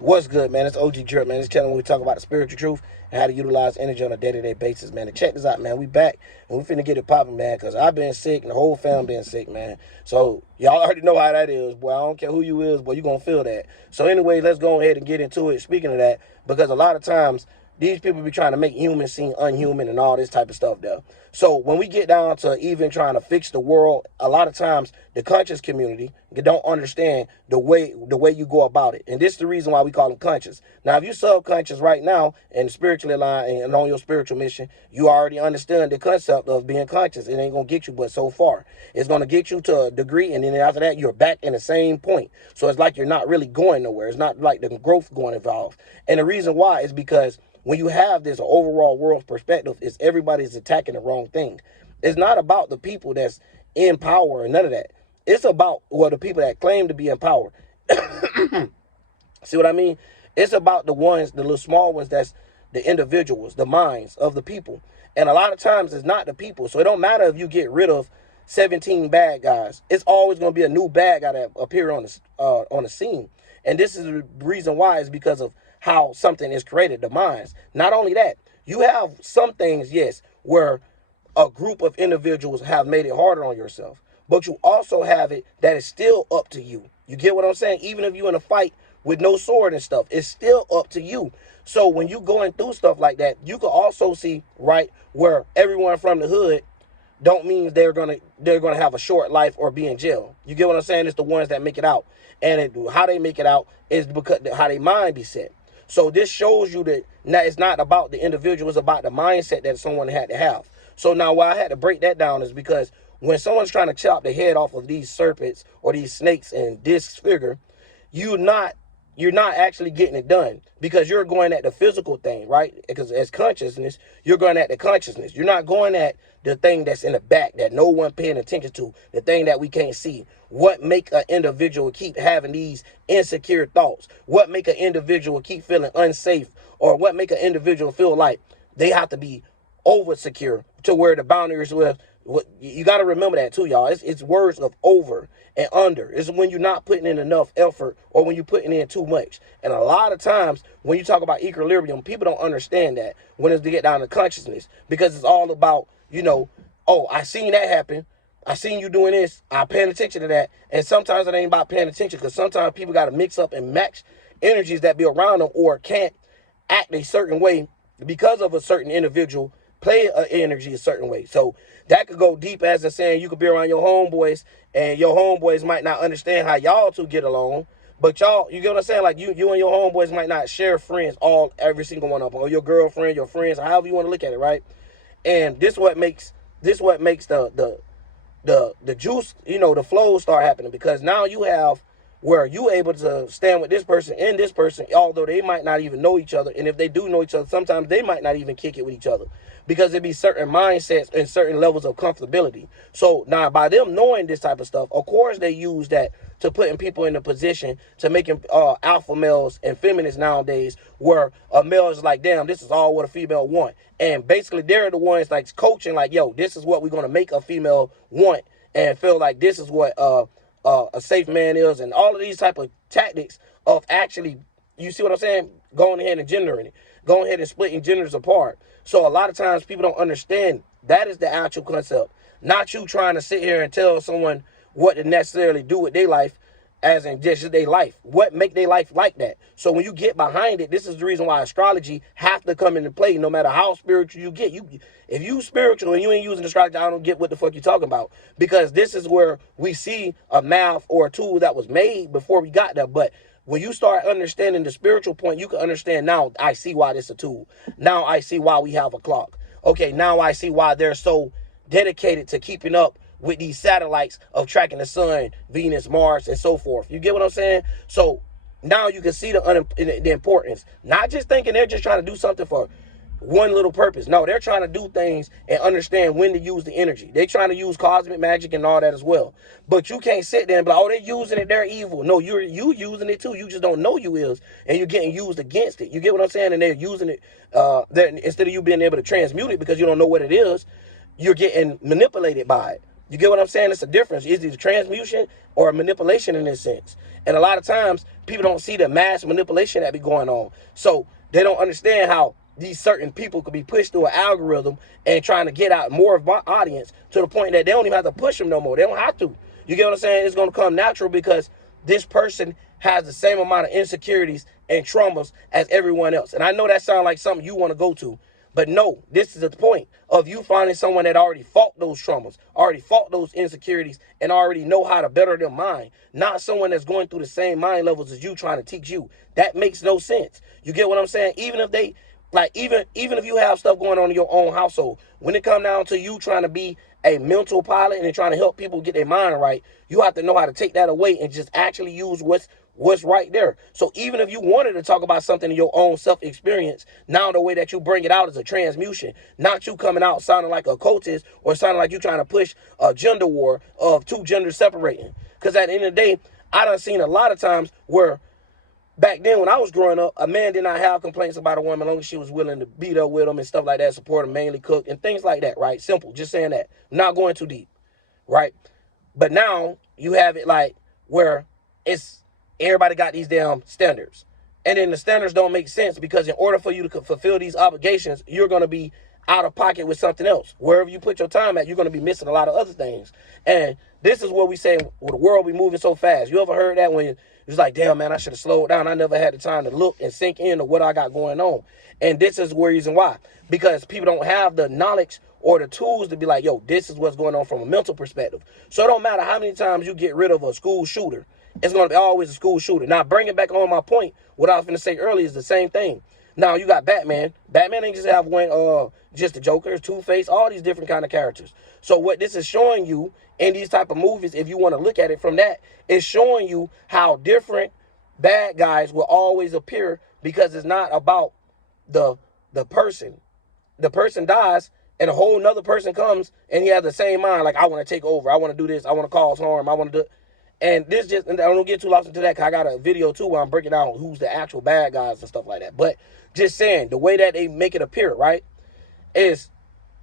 What's good, man? It's OG Drip, man. This channel where we talk about the spiritual truth and how to utilize energy on a day-to-day basis, man. And check this out, man. We back and we finna get it popping, man, because I've been sick and the whole family been sick, man. So y'all already know how that is, boy. I don't care who you is, boy. You gonna feel that. So anyway, let's go ahead and get into it. Speaking of that, because a lot of times these people be trying to make humans seem unhuman and all this type of stuff there. So when we get down to even trying to fix the world, a lot of times the conscious community don't understand the way you go about it. And this is the reason why we call them conscious. Now, if you subconscious right now and spiritually aligned and on your spiritual mission, you already understand the concept of being conscious. It ain't going to get you but so far. It's going to get you to a degree, and then after that, you're back in the same point. So it's like you're not really going nowhere. It's not like the growth going involved. And the reason why is because when you have this overall world perspective, is everybody's attacking the wrong thing. It's not about the people that's in power and none of that. It's about, well, the people that claim to be in power. See what I mean? It's about the ones, the little small ones, that's the individuals, the minds of the people. And a lot of times it's not the people. So it don't matter if you get rid of 17 bad guys. It's always going to be a new bad guy that appear on the scene. And this is the reason why, is because of how something is created, the minds. Not only that, you have some things, yes, where a group of individuals have made it harder on yourself, but you also have it that is still up to you. You get what I'm saying? Even if you're in a fight with no sword and stuff, it's still up to you. So when you going through stuff like that, you can also see, right, where everyone from the hood don't mean they're gonna have a short life or be in jail. You get what I'm saying? It's the ones that make it out. And how they make it out is because how their mind be set. So this shows you that now it's not about the individual, it's about the mindset that someone had to have. So now why I had to break that down is because when someone's trying to chop the head off of these serpents or these snakes and disfigure, you're not actually getting it done, because you're going at the physical thing, right? Because as consciousness, you're going at the consciousness. You're not going at the thing that's in the back that no one paying attention to, the thing that we can't see. What make an individual keep having these insecure thoughts? What make an individual keep feeling unsafe? Or what make an individual feel like they have to be over secure to where the boundaries with, you got to remember that too, y'all. It's words of over and under. It's when you're not putting in enough effort or when you're putting in too much. And a lot of times when you talk about equilibrium, people don't understand that when it's to get down to consciousness, because it's all about, oh, I seen that happen. I seen you doing this. I'm paying attention to that. And sometimes it ain't about paying attention, because sometimes people got to mix up and match energies that be around them, or can't act a certain way because of a certain individual play an energy a certain way. So that could go deep, as in saying you could be around your homeboys and your homeboys might not understand how y'all two get along, but y'all, you get what I'm saying? Like you and your homeboys might not share friends, every single one of them, or your girlfriend, your friends, however you want to look at it, right? And this what makes the juice, the flow start happening, because now you have where you able to stand with this person and this person, although they might not even know each other. And if they do know each other, sometimes they might not even kick it with each other, because there be certain mindsets and certain levels of comfortability. So now by them knowing this type of stuff, of course they use that to putting people in a position to making alpha males and feminists nowadays, where a male is like, damn, this is all what a female want. And basically they're the ones like coaching, like, yo, this is what we're going to make a female want, and feel like this is what a safe man is, and all of these type of tactics of actually, you see what I'm saying, going ahead and gendering it, going ahead and splitting genders apart. So a lot of times people don't understand that is the actual concept, not you trying to sit here and tell someone what to necessarily do with their life, as in just their life, what make their life like that. So when you get behind it, this is the reason why astrology have to come into play, no matter how spiritual you get. If you spiritual and you ain't using astrology, I don't get what the fuck you talking about, because this is where we see a math or a tool that was made before we got there. But when you start understanding the spiritual point, you can understand, now I see why this is a tool. Now I see why we have a clock. Okay, now I see why they're so dedicated to keeping up with these satellites of tracking the sun, Venus, Mars, and so forth. You get what I'm saying? So now you can see the importance. Not just thinking they're just trying to do something for one little purpose. No, they're trying to do things and understand when to use the energy. They're trying to use cosmic magic and all that as well. But you can't sit there and be like, oh, they're using it, they're evil. No, you using it too. You just don't know you is, and you're getting used against it. You get what I'm saying? And they're using it instead of you being able to transmute it because you don't know what it is, you're getting manipulated by it. You get what I'm saying? It's a difference. It's either transmutation or manipulation in this sense. And a lot of times, people don't see the mass manipulation that be going on. So they don't understand how these certain people could be pushed through an algorithm and trying to get out more of my audience to the point that they don't even have to push them no more. They don't have to. You get what I'm saying? It's going to come natural because this person has the same amount of insecurities and traumas as everyone else. And I know that sounds like something you want to go to. But no, this is the point of you finding someone that already fought those traumas, already fought those insecurities, and already know how to better their mind. Not someone that's going through the same mind levels as you trying to teach you. That makes no sense. You get what I'm saying? Even if they, like, even if you have stuff going on in your own household, when it comes down to you trying to be a mental pilot and trying to help people get their mind right, you have to know how to take that away and just actually use what's right there. So even if you wanted to talk about something in your own self-experience, now the way that you bring it out is a transmutation, not you coming out sounding like a cultist or sounding like you trying to push a gender war of two genders separating. Because at the end of the day, I done seen a lot of times where back then when I was growing up, a man did not have complaints about a woman as long as she was willing to beat up with him and stuff like that, support him, mainly cook and things like that, right? Simple, just saying that. Not going too deep, right? But now you have it like where it's everybody got these damn standards. And then the standards don't make sense because in order for you to fulfill these obligations, you're going to be out of pocket with something else. Wherever you put your time at, you're going to be missing a lot of other things. And this is what we say, well, the world be moving so fast. You ever heard that when it's like, damn, man, I should have slowed down. I never had the time to look and sink into what I got going on. And this is the reason why. Because people don't have the knowledge or the tools to be like, yo, this is what's going on from a mental perspective. So it don't matter how many times you get rid of a school shooter. It's going to be always a school shooter. Now, bringing back on my point, what I was going to say earlier is the same thing. Now, you got Batman. Batman ain't just have one, just the Joker, Two-Face, all these different kind of characters. So what this is showing you in these type of movies, if you want to look at it from that, is showing you how different bad guys will always appear because it's not about the person. The person dies and a whole nother person comes and he has the same mind. Like, I want to take over. I want to do this. I want to cause harm. I want to do. And this just, and I don't get too lost into that because I got a video too where I'm breaking down who's the actual bad guys and stuff like that. But just saying, the way that they make it appear, right, is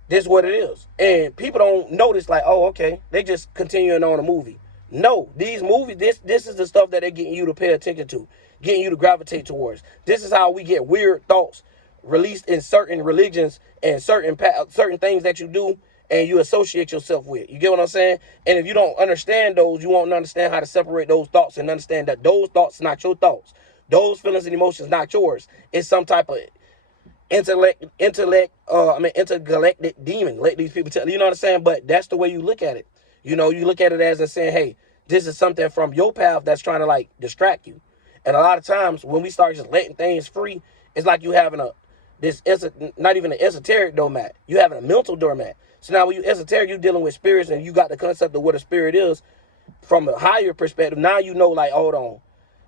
this what it is. And people don't notice like, oh, okay, they just continuing on a movie. No, these movies, this is the stuff that they're getting you to pay attention to, getting you to gravitate towards. This is how we get weird thoughts released in certain religions and certain things that you do and you associate yourself with. You get what I'm saying? And if you don't understand those, you won't understand how to separate those thoughts and understand that those thoughts are not your thoughts. Those feelings and emotions not yours. It's some type of intergalactic demon. Let these people tell you know what I'm saying? But that's the way you look at it. You know, you look at it as in saying, hey, this is something from your path that's trying to like distract you. And a lot of times when we start just letting things free, it's like you having not even an esoteric doormat. You having a mental doormat. So now when you esoteric, you're dealing with spirits and you got the concept of what a spirit is from a higher perspective. Now you know, like, hold on.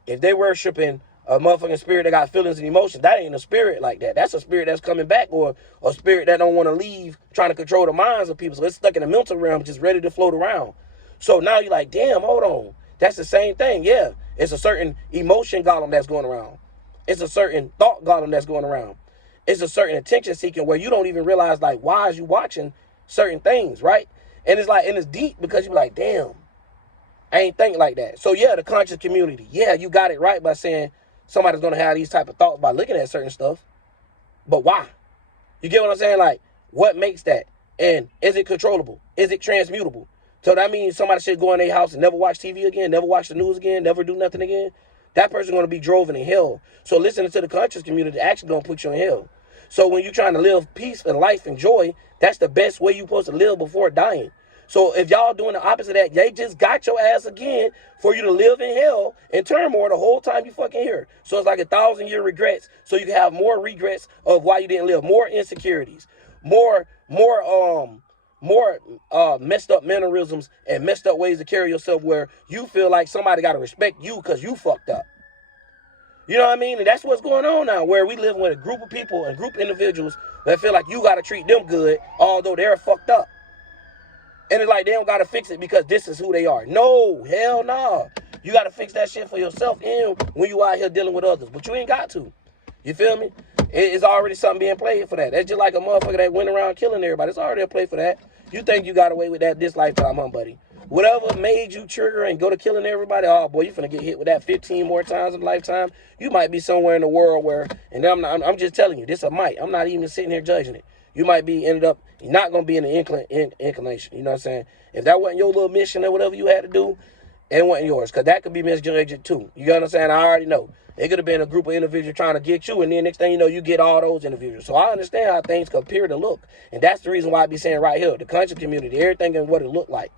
If they worshiping a motherfucking spirit that got feelings and emotions, that ain't a spirit like that. That's a spirit that's coming back or a spirit that don't want to leave, trying to control the minds of people. So it's stuck in the mental realm, just ready to float around. So now you're like, damn, hold on. That's the same thing. Yeah, it's a certain emotion golem that's going around. It's a certain thought golem that's going around. It's a certain attention seeking where you don't even realize, like, why is you watching certain things, right? And it's like, and it's deep because you're like, damn, I ain't thinking like that. So yeah, the conscious community. Yeah, you got it right by saying somebody's going to have these type of thoughts by looking at certain stuff. But why? You get what I'm saying? Like, what makes that? And is it controllable? Is it transmutable? So that means somebody should go in their house and never watch TV again, never watch the news again, never do nothing again. That person's going to be driven in hell. So listening to the conscious community actually going to put you in hell. So when you're trying to live peace and life and joy, that's the best way you're supposed to live before dying. So if y'all doing the opposite of that, they just got your ass again for you to live in hell and turmoil the whole time you fucking here. So it's like 1,000-year regrets. So you can have more regrets of why you didn't live, more insecurities, more messed up mannerisms and messed up ways to carry yourself where you feel like somebody got to respect you because you fucked up. You know what I mean? And that's what's going on now, where we live with a group of people and group of individuals that feel like you got to treat them good, although they're fucked up. And it's like they don't got to fix it because this is who they are. No, hell no. You got to fix that shit for yourself and when you out here dealing with others. But you ain't got to. You feel me? It's already something being played for that. That's just like a motherfucker that went around killing everybody. It's already a play for that. You think you got away with that this lifetime, huh, buddy? Whatever made you trigger and go to killing everybody, oh boy, you finna get hit with that 15 more times in a lifetime. You might be somewhere in the world where, and I'm just telling you, this a might. I'm not even sitting here judging it. You might be ended up, you're not gonna be in the inclination. You know what I'm saying? If that wasn't your little mission or whatever you had to do, it wasn't yours, because that could be misjudged too. You understand? I already know. It could have been a group of individuals trying to get you, and then next thing you know, you get all those individuals. So I understand how things could appear to look. And that's the reason why I be saying right here, the conscious community, everything and what it looked like.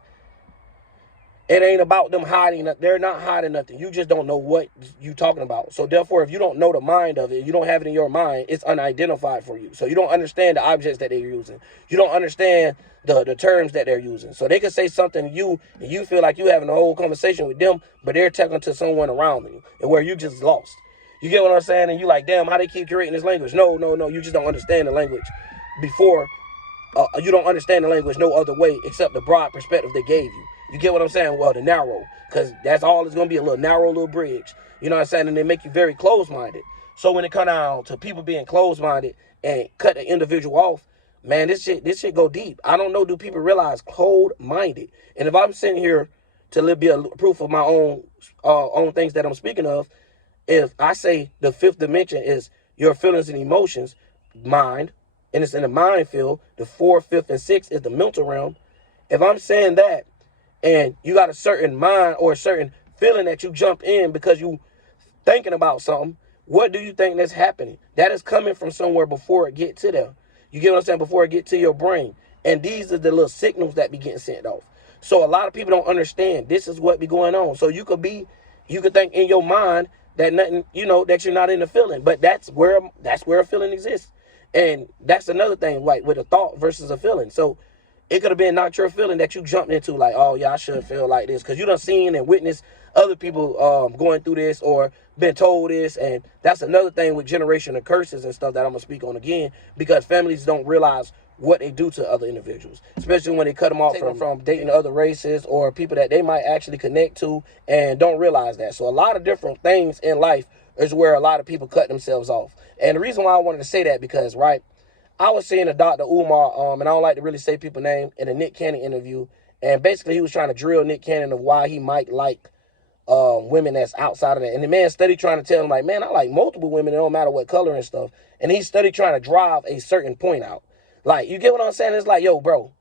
It ain't about them hiding. They're not hiding nothing. You just don't know what you talking about. So therefore, if you don't know the mind of it, you don't have it in your mind, it's unidentified for you. So you don't understand the objects that they're using. You don't understand the terms that they're using. So they can say something to you, and you feel like you having a whole conversation with them, but they're talking to someone around you, and where you just lost. You get what I'm saying? And you like, damn, how they keep creating this language? No. You just don't understand the language before. You don't understand the language no other way except the broad perspective they gave you. You get what I'm saying? Well, the narrow, because that's all it's going to be, a little narrow little bridge. You know what I'm saying? And they make you very closed-minded. So when it come down to people being closed-minded and cut the individual off, man, this shit go deep. I don't know, do people realize cold-minded? And if I'm sitting here to be a proof of my own things that I'm speaking of, if I say the fifth dimension is your feelings and emotions, mind, and it's in the mind field, the fourth, fifth, and sixth is the mental realm. If I'm saying that, and you got a certain mind or a certain feeling that you jump in because you thinking about something, what do you think that's happening? That is coming from somewhere before it get to them. You get what I'm saying? Before it get to your brain. And these are the little signals that be getting sent off. So a lot of people don't understand this is what be going on. So you could think in your mind that nothing, that you're not in the feeling, but that's where a feeling exists. And that's another thing, like with a thought versus a feeling. So it could have been not your feeling that you jumped into, like, oh yeah, I should feel like this, because you done seen and witnessed other people going through this or been told this. And that's another thing with generational curses and stuff that I'm gonna speak on again, because families don't realize what they do to other individuals, especially when they cut them off from dating other races or people that they might actually connect to and don't realize that. So a lot of different things in life is where a lot of people cut themselves off. And the reason why I wanted to say that, because, right, I was seeing a Dr. Umar, and I don't like to really say people's name, in a Nick Cannon interview, and basically he was trying to drill Nick Cannon of why he might like women that's outside of that. And the man studied trying to tell him, like, man, I like multiple women, it don't matter what color and stuff. And he studied trying to drive a certain point out. Like, you get what I'm saying? It's like, yo, bro,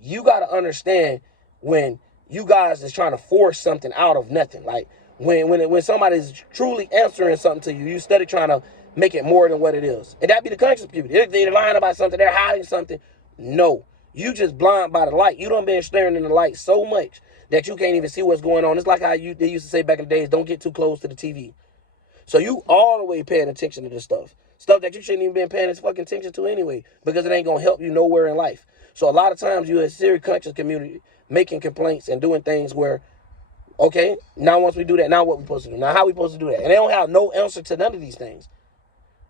you got to understand when you guys is trying to force something out of nothing. Like, when somebody's truly answering something to you, you study trying to make it more than what it is. And that be the conscious people. They're lying about something, they're hiding something. No, you just blind by the light. You done been staring in the light so much that you can't even see what's going on. It's like how they used to say back in the days, don't get too close to the TV. So you all the way paying attention to this stuff that you shouldn't even been paying fucking attention to anyway, because it ain't gonna help you nowhere in life. So a lot of times you in a serious conscious community making complaints and doing things where, okay, now once we do that, now what we supposed to do? Now how we supposed to do that? And they don't have no answer to none of these things.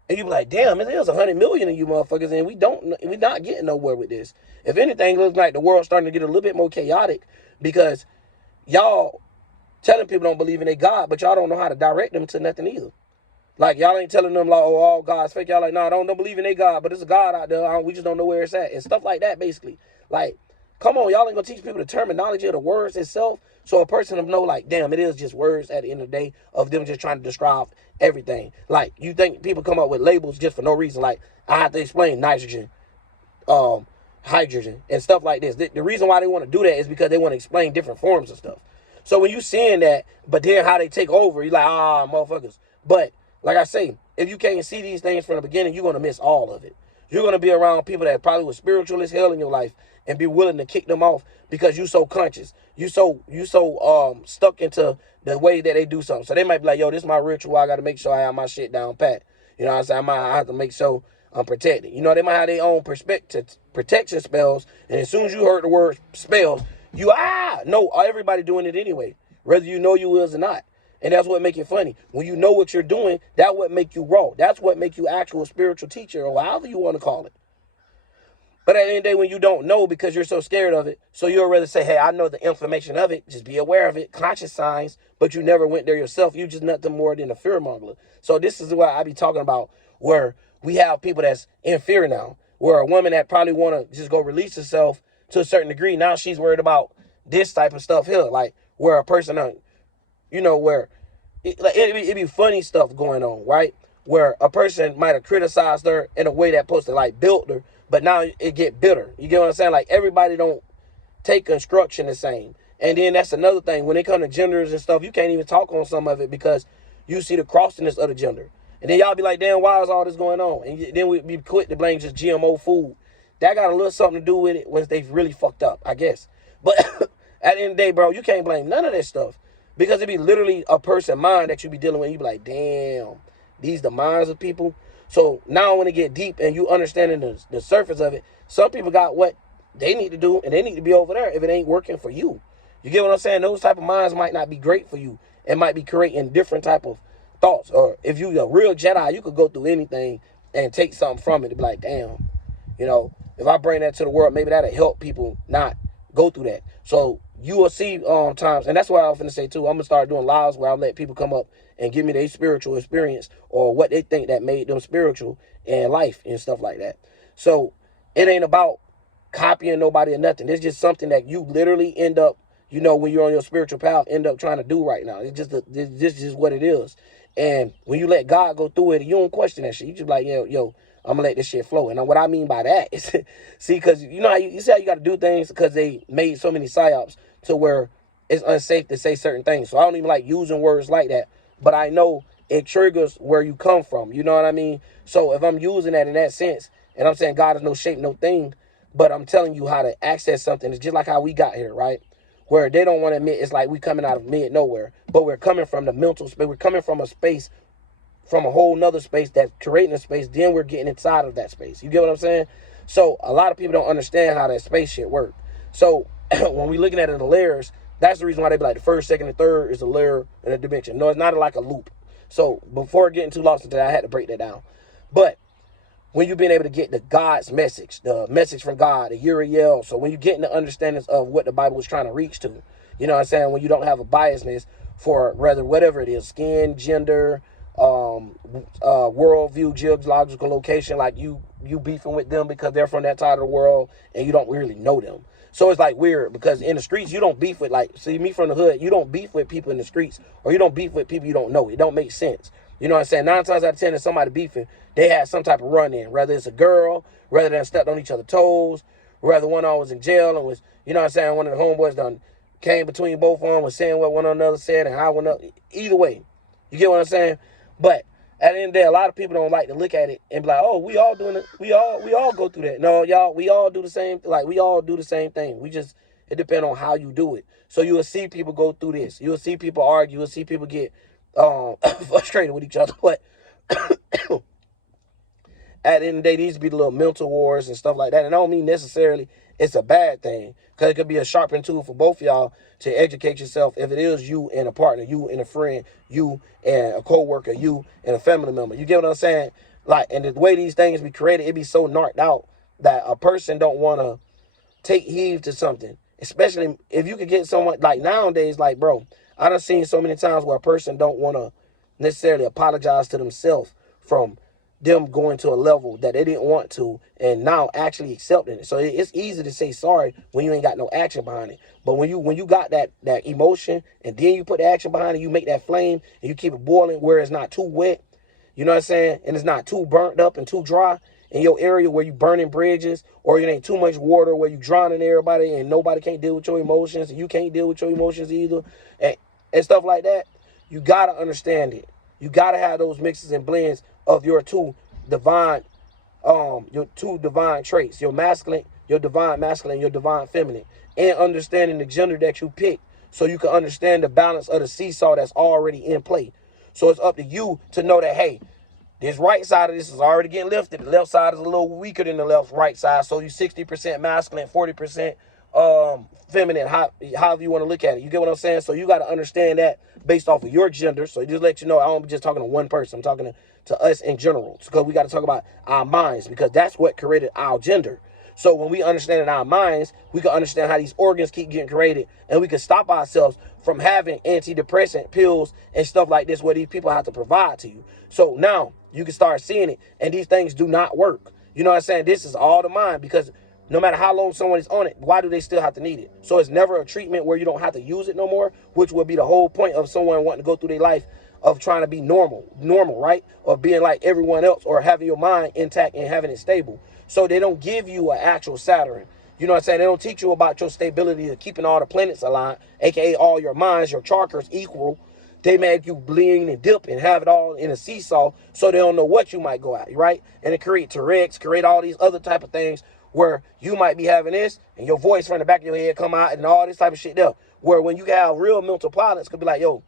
And you be like, damn, there's 100 million of you motherfuckers, and we're not getting nowhere with this. If anything, it looks like the world's starting to get a little bit more chaotic, because y'all telling people don't believe in a God, but y'all don't know how to direct them to nothing either. Like, y'all ain't telling them, like, oh, all God's fake. Y'all like, nah, don't believe in a God, but there's a God out there. We just don't know where it's at. And stuff like that, basically. Like, come on, y'all ain't gonna teach people the terminology of the words itself, so a person will know, like, damn, it is just words at the end of the day of them just trying to describe everything. Like, you think people come up with labels just for no reason. Like, I have to explain nitrogen, hydrogen, and stuff like this. The reason why they want to do that is because they want to explain different forms of stuff. So when you seeing that, but then how they take over, you're like, motherfuckers. But like I say, if you can't see these things from the beginning, you're going to miss all of it. You're going to be around people that probably were spiritual as hell in your life and be willing to kick them off because you so conscious. You so stuck into the way that they do something. So they might be like, yo, this is my ritual. I got to make sure I have my shit down pat. You know what I'm saying? I have to make sure I'm protected. You know, they might have their own protection spells. And as soon as you heard the word spells, no, everybody doing it anyway, whether you know you is or not. And that's what make it funny. When you know what you're doing, that's what make you raw. That's what make you actual spiritual teacher, or however you want to call it. But at the end of the day, when you don't know because you're so scared of it, so you'll rather say, hey, I know the information of it, just be aware of it, conscious signs, but you never went there yourself. You just nothing more than a fear monger. So this is what I be talking about, where we have people that's in fear now, where a woman that probably want to just go release herself to a certain degree. Now she's worried about this type of stuff here, like where a person, where it be funny stuff going on, right? Where a person might have criticized her in a way that supposed to like build her, but now it get bitter. You get what I'm saying? Like everybody don't take construction the same. And then that's another thing. When it comes to genders and stuff, you can't even talk on some of it because you see the crossiness of the gender. And then y'all be like, damn, why is all this going on? And then we be quick to blame just GMO food. That got a little something to do with it when they've really fucked up, I guess. But at the end of the day, bro, you can't blame none of that stuff. Because it be literally a person mind that you be dealing with. You be like, damn, these the minds of people. So now when it get deep and you understanding the surface of it, some people got what they need to do and they need to be over there if it ain't working for you. You get what I'm saying? Those type of minds might not be great for you. It might be creating different type of thoughts. Or if you a real Jedi, you could go through anything and take something from it to be like, damn, if I bring that to the world, maybe that'll help people not go through that. So you will see times, and that's what I was going to say too. I'm going to start doing lives where I'll let people come up and give me their spiritual experience or what they think that made them spiritual in life and stuff like that. So it ain't about copying nobody or nothing. It's just something that you literally end up, when you're on your spiritual path, end up trying to do right now. It's just what it is. And when you let God go through it, you don't question that shit. You just like, yo, I'm gonna let this shit flow. And what I mean by that is, see, because you know how you see how you got to do things because they made so many psyops to where it's unsafe to say certain things. So I don't even like using words like that. But I know it triggers where you come from. You know what I mean? So if I'm using that in that sense, and I'm saying God is no shape, no thing, but I'm telling you how to access something. It's just like how we got here, right? Where they don't want to admit it's like we coming out of mid nowhere, but we're coming from the mental space. We're coming from a space, from a whole nother space that's creating a space. Then we're getting inside of that space. You get what I'm saying? So a lot of people don't understand how that space shit works. So when we looking at it in the layers, that's the reason why they be like the first, second, and third is a layer and a dimension. No, it's not like a loop. So before getting too lost into that, I had to break that down. But when you've been able to get the God's message, the message from God, the Uriel, so when you get in the understandings of what the Bible is trying to reach to, you know what I'm saying? When you don't have a biasness for rather whatever it is, skin, gender, worldview, geological location, like you beefing with them because they're from that side of the world and you don't really know them. So it's like weird because in the streets, you don't beef with see me from the hood, you don't beef with people in the streets or you don't beef with people you don't know. It don't make sense. You know what I'm saying? 9 times out of 10, if somebody beefing, they had some type of run-in, whether it's a girl, whether they stepped on each other's toes, whether one of them was in jail and was, you know what I'm saying, one of the homeboys done came between both of them, was saying what one another said and how one another, either way. You get what I'm saying? But at the end of the day, a lot of people don't like to look at it and be like, oh, we all doing it. We all go through that. No, y'all, we all do the same, we all do the same thing. It depends on how you do it. So you will see people go through this. You will see people argue. You will see people get frustrated with each other. But at the end of the day, these be the little mental wars and stuff like that. And I don't mean necessarily it's a bad thing, because it could be a sharpening tool for both of y'all to educate yourself. If it is you and a partner, you and a friend, you and a co-worker, you and a family member. You get what I'm saying? And the way these things be created, it be so narked out that a person don't want to take heed to something. Especially if you could get someone, nowadays, bro, I done seen so many times where a person don't want to necessarily apologize to themselves from them going to a level that they didn't want to and now actually accepting it. So it's easy to say sorry when you ain't got no action behind it. But when you got that emotion and then you put the action behind it, you make that flame and you keep it boiling where it's not too wet, you know what I'm saying? And it's not too burnt up and too dry in your area where you burning bridges, or it ain't too much water where you drowning everybody and nobody can't deal with your emotions and you can't deal with your emotions either and stuff like that. You got to understand it. You got to have those mixes and blends of your two divine traits, your masculine, your divine masculine, your divine feminine, and understanding the gender that you pick so you can understand the balance of the seesaw that's already in play. So it's up to you to know that, hey, this right side of this is already getting lifted. The left side is a little weaker than the right side. So you 60% masculine, 40% feminine, however you want to look at it. You get what I'm saying? So you got to understand that based off of your gender. So just let you know, I don't be just talking to one person. I'm talking to us in general. Because we got to talk about our minds, because that's what created our gender. So when we understand in our minds, we can understand how these organs keep getting created, and we can stop ourselves from having antidepressant pills and stuff like this where these people have to provide to you. So now you can start seeing it, and these things do not work. You know what I'm saying? This is all the mind, because No matter how long someone is on it, why do they still have to need it? So it's never a treatment where you don't have to use it no more, which would be the whole point of someone wanting to go through their life of trying to be normal, right? Or being like everyone else, or having your mind intact and having it stable. So they don't give you an actual Saturn. You know what I'm saying? They don't teach you about your stability of keeping all the planets aligned, aka all your minds, your chakras equal. They make you lean and dip and have it all in a seesaw, so they don't know what you might go at, right? And it create Tourette's, create all these other type of things where you might be having this and your voice from the back of your head come out and all this type of shit there. Where when you have real mental pilots could be like, yo,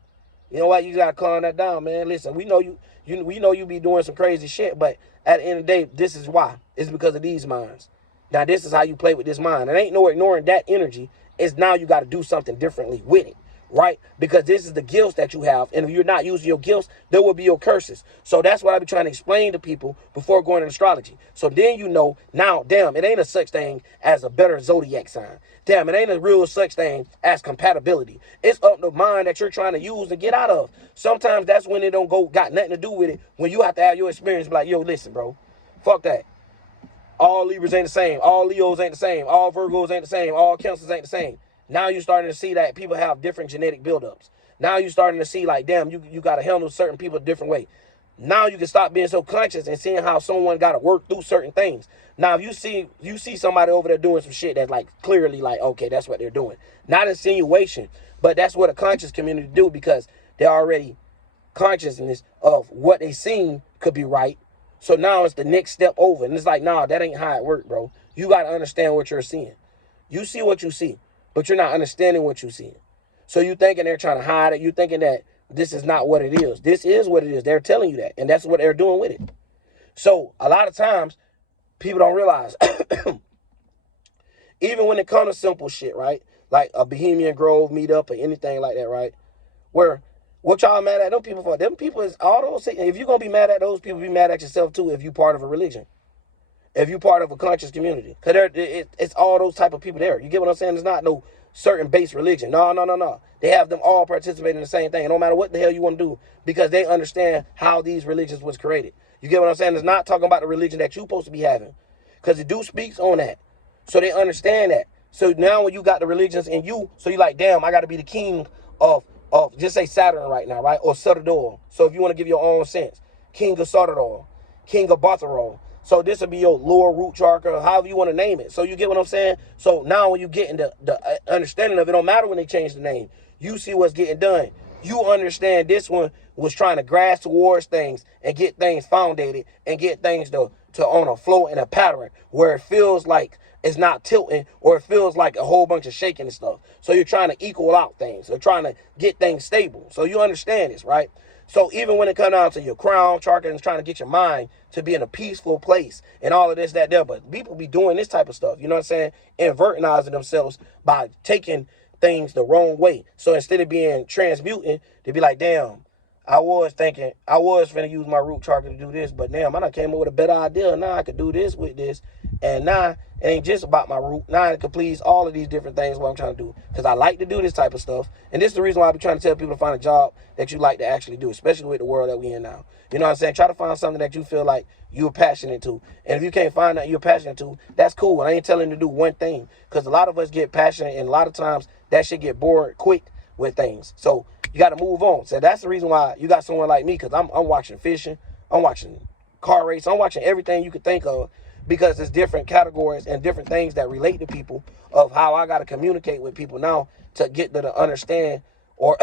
you know what? You gotta calm that down, man. Listen, we know we know you be doing some crazy shit, but at the end of the day, this is why. It's because of these minds. Now, this is how you play with this mind. It ain't no ignoring that energy. It's now you got to do something differently with it, right? Because this is the gifts that you have. And if you're not using your gifts, there will be your curses. So that's what I be trying to explain to people before going to astrology. So then you know, now, damn, it ain't a such thing as a better zodiac sign. Damn, it ain't a real such thing as compatibility. It's up to mind that you're trying to use and get out of. Sometimes that's when it don't got nothing to do with it. When you have to have your experience, be like, yo, listen, bro, fuck that. All Libras ain't the same. All Leos ain't the same. All Virgos ain't the same. All Cancers ain't the same. Now you're starting to see that people have different genetic buildups. Now you're starting to see like, damn, you got to handle certain people a different way. Now you can stop being so conscious and seeing how someone got to work through certain things. Now, if you see somebody over there doing some shit that's like clearly like, okay, that's what they're doing. Not insinuation, but that's what a conscious community do, because they're already consciousness of what they seen could be right. So now it's the next step over. And it's like, nah, that ain't how it works, bro. You got to understand what you're seeing. You see what you see, but you're not understanding what you're seeing. So you thinking they're trying to hide it. You thinking that this is not what it is. This is what it is. They're telling you that. And that's what they're doing with it. So a lot of times people don't realize, even when it comes to simple shit, right? Like a Bohemian Grove meetup or anything like that, right? Where what y'all mad at them people for? Them people is all those. If you're going to be mad at those people, be mad at yourself too if you're part of a religion. If you're part of a conscious community. Because it's all those type of people there. You get what I'm saying? It's not no certain base religion. No. They have them all participating in the same thing. No matter what the hell you want to do. Because they understand how these religions was created. You get what I'm saying? It's not talking about the religion that you're supposed to be having. Because it do speaks on that. So they understand that. So now when you got the religions in you, so you're like, damn, I got to be the king of just say Saturn right now, right? Or Sutador. So if you want to give your own sense, king of Sutador, king of Botharol. So this will be your lower root chakra, however you want to name it. So you get what I'm saying? So now when you get into the understanding of it, don't matter when they change the name. You see what's getting done. You understand this one was trying to grasp towards things and get things foundated and get things to on a flow and a pattern where it feels like it's not tilting, or it feels like a whole bunch of shaking and stuff. So you're trying to equal out things. You're trying to get things stable. So you understand this, right? So even when it comes down to your crown chakra and trying to get your mind to be in a peaceful place and all of this, that, there, but people be doing this type of stuff, you know what I'm saying? Invertinizing themselves by taking things the wrong way. So instead of being transmuting, they be like, damn, I was finna use my root chakra to do this, but damn, I done came up with a better idea. Now I could do this with this. And now it ain't just about my root. Now I can please all of these different things what I'm trying to do. Because I like to do this type of stuff. And this is the reason why I be trying to tell people to find a job that you like to actually do, especially with the world that we in now. You know what I'm saying? Try to find something that you feel like you're passionate to. And if you can't find that you're passionate to, that's cool. I ain't telling you to do one thing. Because a lot of us get passionate, and a lot of times that shit get bored quick with things. So you got to move on. So that's the reason why you got someone like me, because I'm watching fishing, I'm watching car race, I'm watching everything you could think of, because it's different categories and different things that relate to people of how I got to communicate with people now to get them to understand or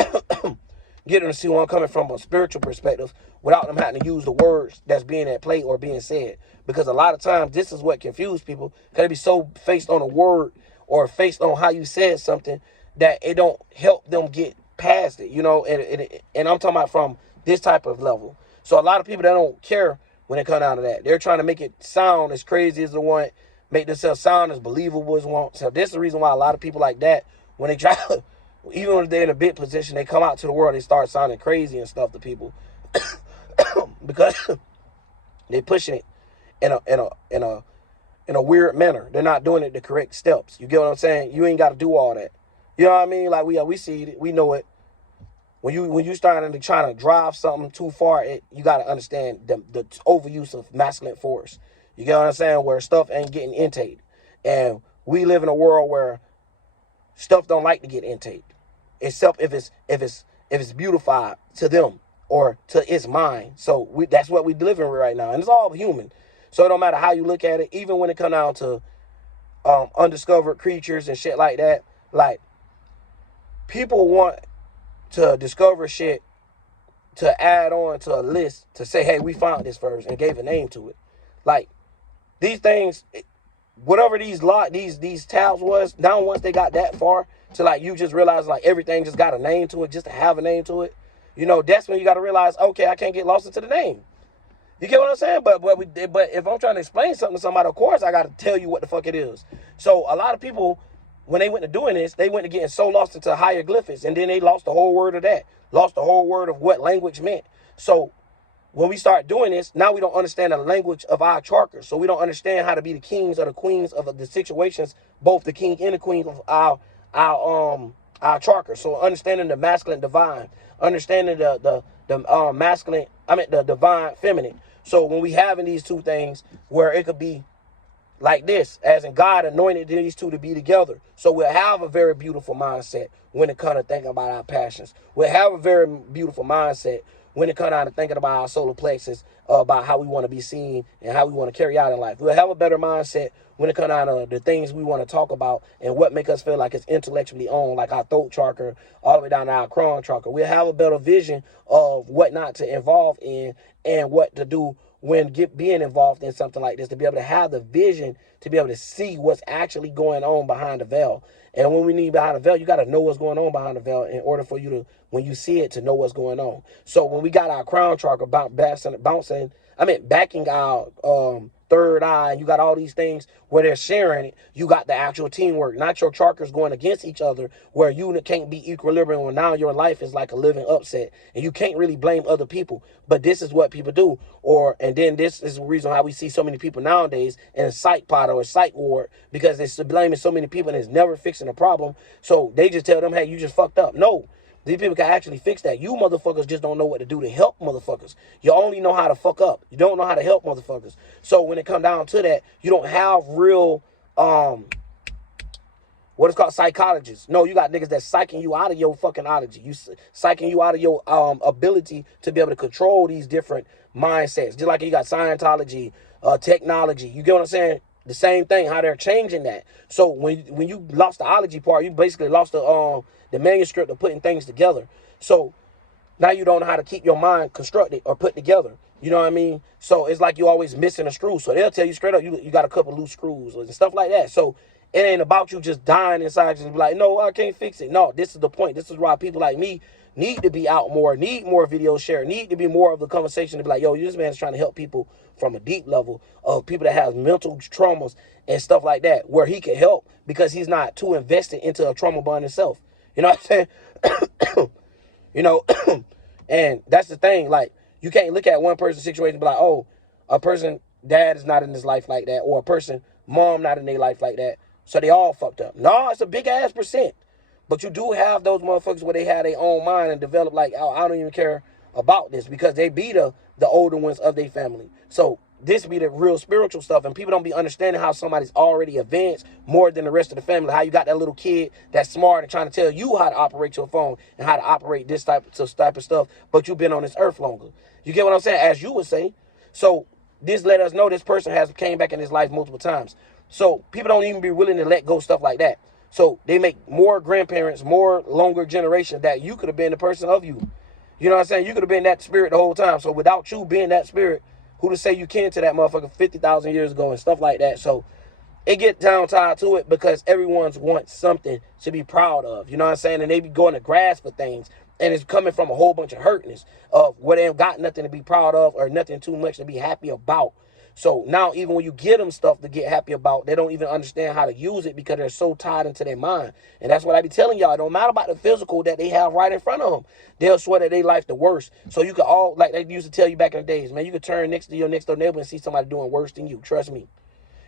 get them to see where I'm coming from a spiritual perspective without them having to use the words that's being at play or being said. Because a lot of times this is what confuses people, because they be so based on a word or based on how you said something that it don't help them get past it, you know, and I'm talking about from this type of level. So a lot of people that don't care when it comes down to that, they're trying to make it sound as crazy as they want, make themselves sound as believable as they want. So this is the reason why a lot of people like that, when they try, even when they're in a big position, they come out to the world, they start sounding crazy and stuff to people because they pushing it in a weird manner. They're not doing it the correct steps. You get what I'm saying? You ain't got to do all that. You know what I mean? Like we see it, we know it. When you starting to try to drive something too far, you got to understand the overuse of masculine force. You get what I'm saying? Where stuff ain't getting intaken. And we live in a world where stuff don't like to get intaked, except if it's beautified to them or to its mind. So that's what we live in right now, and it's all human. So it don't matter how you look at it, even when it come down to undiscovered creatures and shit like that. Like, people want to discover shit to add on to a list to say, hey, we found this first and gave a name to it. Like, these things, whatever these tabs was, now once they got that far to like you just realize like everything just got a name to it, just to have a name to it, you know, that's when you got to realize, okay, I can't get lost into the name. You get what I'm saying? But if I'm trying to explain something to somebody, of course I got to tell you what the fuck it is. So a lot of people, when they went to doing this, they went to getting so lost into hieroglyphics, and then they lost the whole word of that, lost the whole word of what language meant. So when we start doing this, now we don't understand the language of our charkers. So we don't understand how to be the kings or the queens of the situations, both the king and the queen of our charkers. So understanding the masculine divine, understanding the masculine, the divine feminine. So when we having these two things where it could be like this, as in God anointed these two to be together. So we'll have a very beautiful mindset when it comes to thinking about our passions. We'll have a very beautiful mindset when it comes down to thinking about our solar plexus, about how we want to be seen and how we want to carry out in life. We'll have a better mindset when it comes down to the things we want to talk about and what make us feel like it's intellectually on, like our throat chakra, all the way down to our crown chakra. We'll have a better vision of what not to involve in and what to do when being involved in something like this, to be able to have the vision, to be able to see what's actually going on behind the veil. And when we need behind the veil, you got to know what's going on behind the veil in order for you to, when you see it, to know what's going on. So when we got our crown chakra backing our third eye, and you got all these things where they're sharing it, you got the actual teamwork, not your chakras going against each other, where you can't be equilibrium, when now your life is like a living upset, and you can't really blame other people. But this is what people do. And then this is the reason why we see so many people nowadays in a psych pod or a psych ward, because they're blaming so many people and it's never fixing the problem. So they just tell them, hey, you just fucked up. No. These people can actually fix that. You motherfuckers just don't know what to do to help motherfuckers. You only know how to fuck up. You don't know how to help motherfuckers. So when it come down to that, you don't have real, what is called psychologists. No, you got niggas that's psyching you out of your fucking ology. You psyching you out of your ability to be able to control these different mindsets. Just like you got Scientology, technology. You get what I'm saying? The same thing, how they're changing that. So when you lost the ology part, you basically lost the manuscript of putting things together. So now you don't know how to keep your mind constructed or put together. You know what I mean? So it's like you always missing a screw. So they'll tell you straight up, you got a couple loose screws and stuff like that. So it ain't about you just dying inside and be like, no, I can't fix it. No, this is the point. This is why people like me need to be out more, need more videos shared, need to be more of the conversation to be like, yo, this man's trying to help people from a deep level of people that have mental traumas and stuff like that, where he can help because he's not too invested into a trauma bond himself. You know what I'm saying? You know, and that's the thing. Like, you can't look at one person's situation and be like, oh, a person, dad is not in his life like that, or a person, mom not in their life like that, so they all fucked up. No, it's a big ass percent. But you do have those motherfuckers where they have their own mind and develop like, oh, I don't even care about this, because they be the older ones of their family. So this be the real spiritual stuff, and people don't be understanding how somebody's already advanced more than the rest of the family. How you got that little kid that's smart and trying to tell you how to operate your phone and how to operate this type of stuff, but you've been on this earth longer. You get what I'm saying? As you would say. So this let us know this person has came back in his life multiple times. So people don't even be willing to let go stuff like that. So they make more grandparents, more longer generation that you could have been the person of you. You know what I'm saying? You could have been that spirit the whole time. So without you being that spirit, who to say you can to that motherfucker 50,000 years ago and stuff like that. So it get down tied to it because everyone's wants something to be proud of. You know what I'm saying? And they be going to grasp for things. And it's coming from a whole bunch of hurtness of where they ain't got nothing to be proud of or nothing too much to be happy about. So now even when you get them stuff to get happy about, they don't even understand how to use it because they're so tied into their mind. And that's what I be telling y'all. It don't matter about the physical that they have right in front of them. They'll swear that they life the worst. So you could all, like they used to tell you back in the days, man, you could turn next to your next door neighbor and see somebody doing worse than you. Trust me.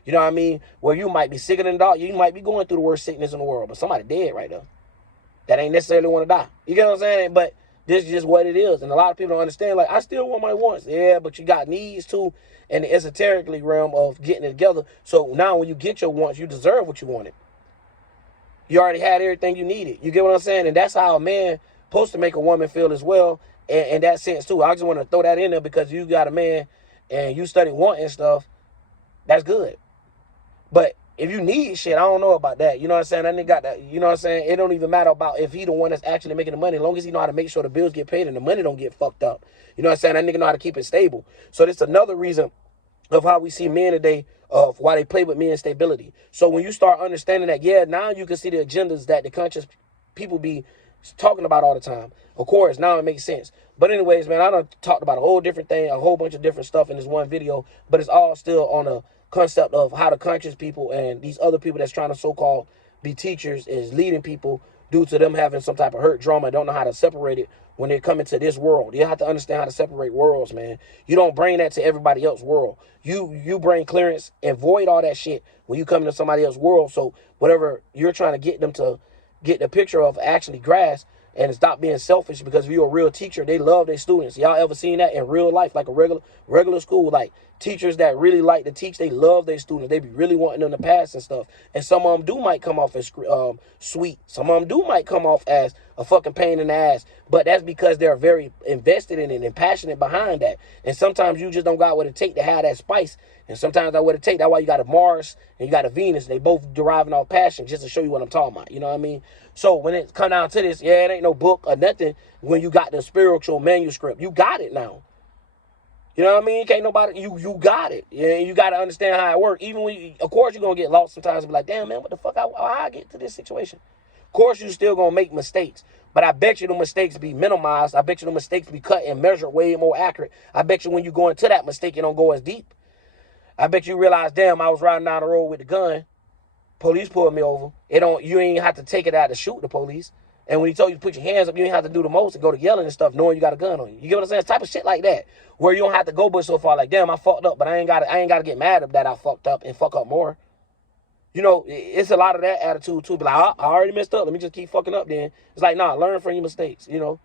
You know what I mean? Where you might be sicker than a dog. You might be going through the worst sickness in the world, but somebody dead right there that ain't necessarily want to die. You get what I'm saying? But This is just what it is. And a lot of people don't understand, like, I still want my wants. Yeah, but you got needs too in the esoterically realm of getting it together. So now when you get your wants, you deserve what you wanted. You already had everything you needed. You get what I'm saying? And that's how a man supposed to make a woman feel as well, in that sense too. I just want to throw that in there because you got a man and you study wanting stuff. That's good. But if you need shit, I don't know about that. You know what I'm saying? That nigga got that. You know what I'm saying? It don't even matter about if he the one that's actually making the money, as long as he know how to make sure the bills get paid and the money don't get fucked up. You know what I'm saying? That nigga know how to keep it stable. So this is another reason of how we see men today, of why they play with men's stability. So when you start understanding that, yeah, now you can see the agendas that the conscious people be talking about all the time. Of course, now it makes sense. But anyways, man, I done talked about a whole different thing, a whole bunch of different stuff in this one video, but it's all still on a concept of how the conscious people and these other people that's trying to so-called be teachers is leading people due to them having some type of hurt trauma and don't know how to separate it when they come into this world. You have to understand how to separate worlds, man. You don't bring that to everybody else's world. You bring clearance and void all that shit when you come into somebody else's world. So whatever you're trying to get them to get the picture of actually grasp and stop being selfish, because if you're a real teacher, they love their students. Y'all ever seen that in real life, like a regular school? Like teachers that really like to teach, they love their students. They be really wanting them to pass and stuff. And some of them do might come off as sweet. Some of them do might come off as a fucking pain in the ass. But that's because they're very invested in it and passionate behind that. And sometimes you just don't got what it take to have that spice. And sometimes that's what it take. That's why you got a Mars and you got a Venus. They both deriving off passion, just to show you what I'm talking about. You know what I mean? So when it come down to this, yeah, it ain't no book or nothing. When you got the spiritual manuscript, you got it now. You know what I mean? Can't nobody, you got it. Yeah, you got to understand how it works. Even when you, of course, you're going to get lost sometimes and be like, damn, man, what the fuck, how I get to this situation? Of course, you still going to make mistakes. But I bet you the mistakes be minimized. I bet you the mistakes be cut and measured way more accurate. I bet you when you go into that mistake, it don't go as deep. I bet you realize, damn, I was riding down the road with the gun. Police pulled me over. You ain't have to take it out to shoot the police. And when he told you to put your hands up, you ain't have to do the most and go to yelling and stuff, knowing you got a gun on you. You get what I'm saying? It's type of shit like that, where you don't have to go but so far, like, damn, I fucked up, but I ain't got to get mad at that I fucked up and fuck up more. You know, it's a lot of that attitude too. Be like, I already messed up. Let me just keep fucking up then. It's like, nah, learn from your mistakes, you know.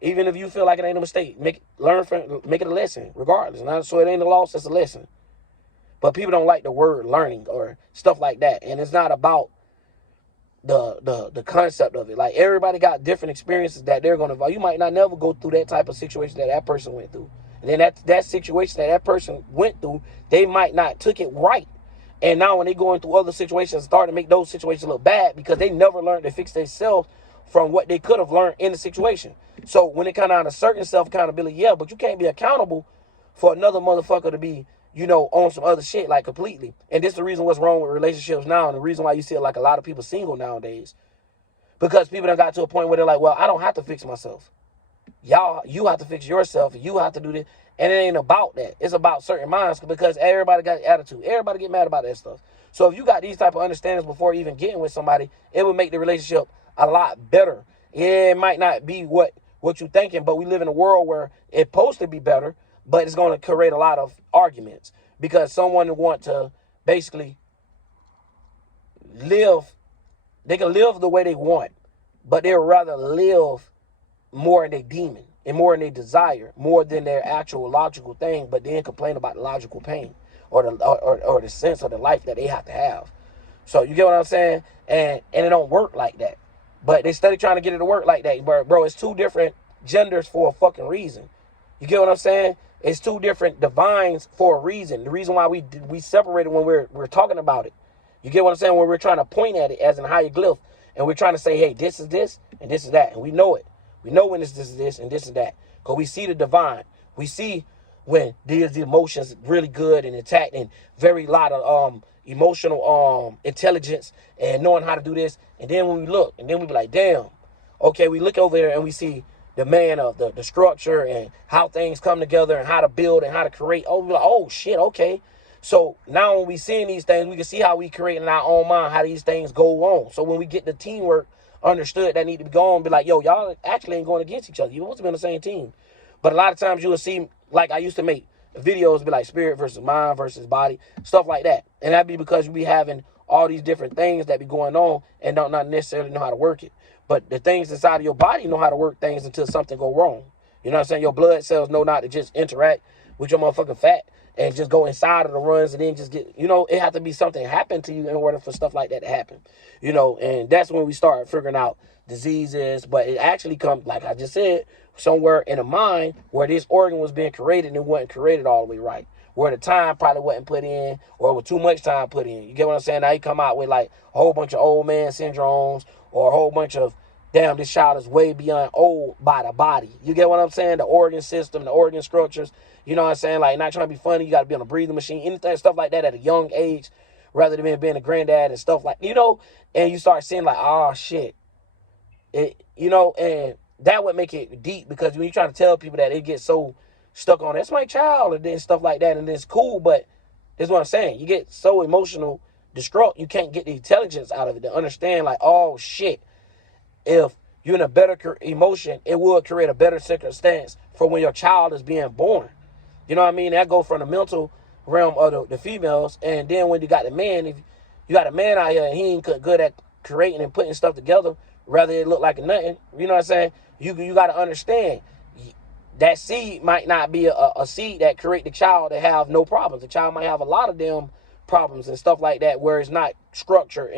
Even if you feel like it ain't a mistake, make it a lesson, regardless. And so it ain't a loss, it's a lesson. But people don't like the word learning or stuff like that. And it's not about the concept of it. Like, everybody got different experiences that they're going to, you might not never go through that type of situation that person went through. And then that situation that person went through, they might not took it right. And now when they going through other situations, start to make those situations look bad because they never learned to fix themselves from what they could have learned in the situation. So when it comes down to certain self-accountability, yeah, but you can't be accountable for another motherfucker to be, you know, on some other shit, like, completely. And this is the reason what's wrong with relationships now, and the reason why you see like a lot of people single nowadays. Because people done got to a point where they're like, well, I don't have to fix myself. You have to fix yourself, and you have to do this. And it ain't about that. It's about certain minds, because everybody got attitude. Everybody get mad about that stuff. So if you got these type of understandings before even getting with somebody, it would make the relationship a lot better. Yeah, it might not be what you're thinking, but we live in a world where it's supposed to be better, but it's going to create a lot of arguments because someone want to basically live. They can live the way they want, but they'd rather live more in their demon and more in their desire, more than their actual logical thing, but then complain about the logical pain or the sense of the life that they have to have. So you get what I'm saying? And it don't work like that. But they study trying to get it to work like that. But bro, it's two different genders for a fucking reason. You get what I'm saying? It's two different divines for a reason. The reason why we separate it when we're talking about it. You get what I'm saying? When we're trying to point at it as an hieroglyph, and we're trying to say, hey, this is this, and this is that. And we know it. We know when this is this, and this is that. Because we see the divine. We see when the emotions really good and intact, and very lot of emotional intelligence and knowing how to do this. And then when we look, and then we be like, damn. Okay, we look over there and we see the man of the structure and how things come together and how to build and how to create. Oh, we're like, oh shit, okay. So now when we seeing these things, we can see how we create in our own mind how these things go on. So when we get the teamwork understood that need to be going, be like, yo, y'all actually ain't going against each other. You supposed to be on the same team. But a lot of times you will see, like I used to make videos, be like spirit versus mind versus body, stuff like that. And that'd be because we be having all these different things that be going on and don't not necessarily know how to work it. But the things inside of your body know how to work things until something go wrong. You know what I'm saying? Your blood cells know not to just interact with your motherfucking fat and just go inside of the runs and then just get, you know, it have to be something happen to you in order for stuff like that to happen. You know, and that's when we start figuring out diseases. But it actually comes, like I just said, somewhere in the mind where this organ was being created and it wasn't created all the way right. Where the time probably wasn't put in, or with too much time put in. You get what I'm saying? Now you come out with like a whole bunch of old man syndromes, or a whole bunch of, damn, this child is way beyond old by the body. You get what I'm saying? The organ system, the organ structures. You know what I'm saying? Like, not trying to be funny, you got to be on a breathing machine, anything, stuff like that at a young age, rather than being a granddad and stuff like, you know, and you start seeing like, oh, shit. It, you know, and that would make it deep, because when you try to tell people that, it gets so stuck on, that's my child, and then stuff like that, and it's cool, but that's what I'm saying. You get so emotional, distraught, you can't get the intelligence out of it to understand, like, oh, shit. If you're in a better emotion, it will create a better circumstance for when your child is being born. You know what I mean? That go from the mental realm of the females, and then when you got the man, if you got a man out here and he ain't good at creating and putting stuff together, rather it look like nothing, you know what I'm saying? You got to understand, that seed might not be a seed that create the child that have no problems. The child might have a lot of them problems and stuff like that, where it's not structured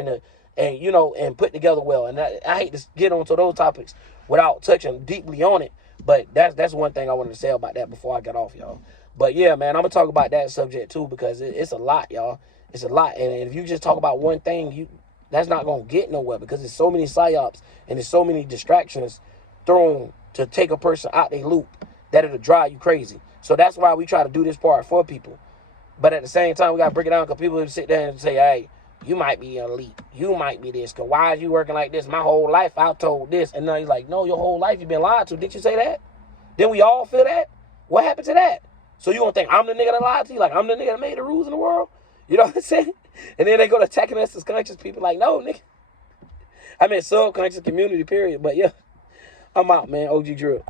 and you know, and put together well. And I hate to get onto those topics without touching deeply on it, but that's one thing I wanted to say about that before I get off, y'all. But yeah, man, I'm gonna talk about that subject too, because it's a lot, y'all. It's a lot, and if you just talk about one thing, that's not gonna get nowhere, because there's so many psyops and there's so many distractions thrown to take a person out their loop that it'll drive you crazy. So that's why we try to do this part for people. But at the same time, we gotta break it down, because people sit there and say, hey, you might be elite, you might be this, because why is you working like this? My whole life I told this. And now you're like, no, your whole life you've been lied to. Did you say that? Then we all feel that? What happened to that? So you gonna think I'm the nigga that lied to you? Like I'm the nigga that made the rules in the world? You know what I'm saying? And then they go to attacking us as conscious people like, no, nigga. I mean, subconscious community, period. But yeah, I'm out, man. OG Drill.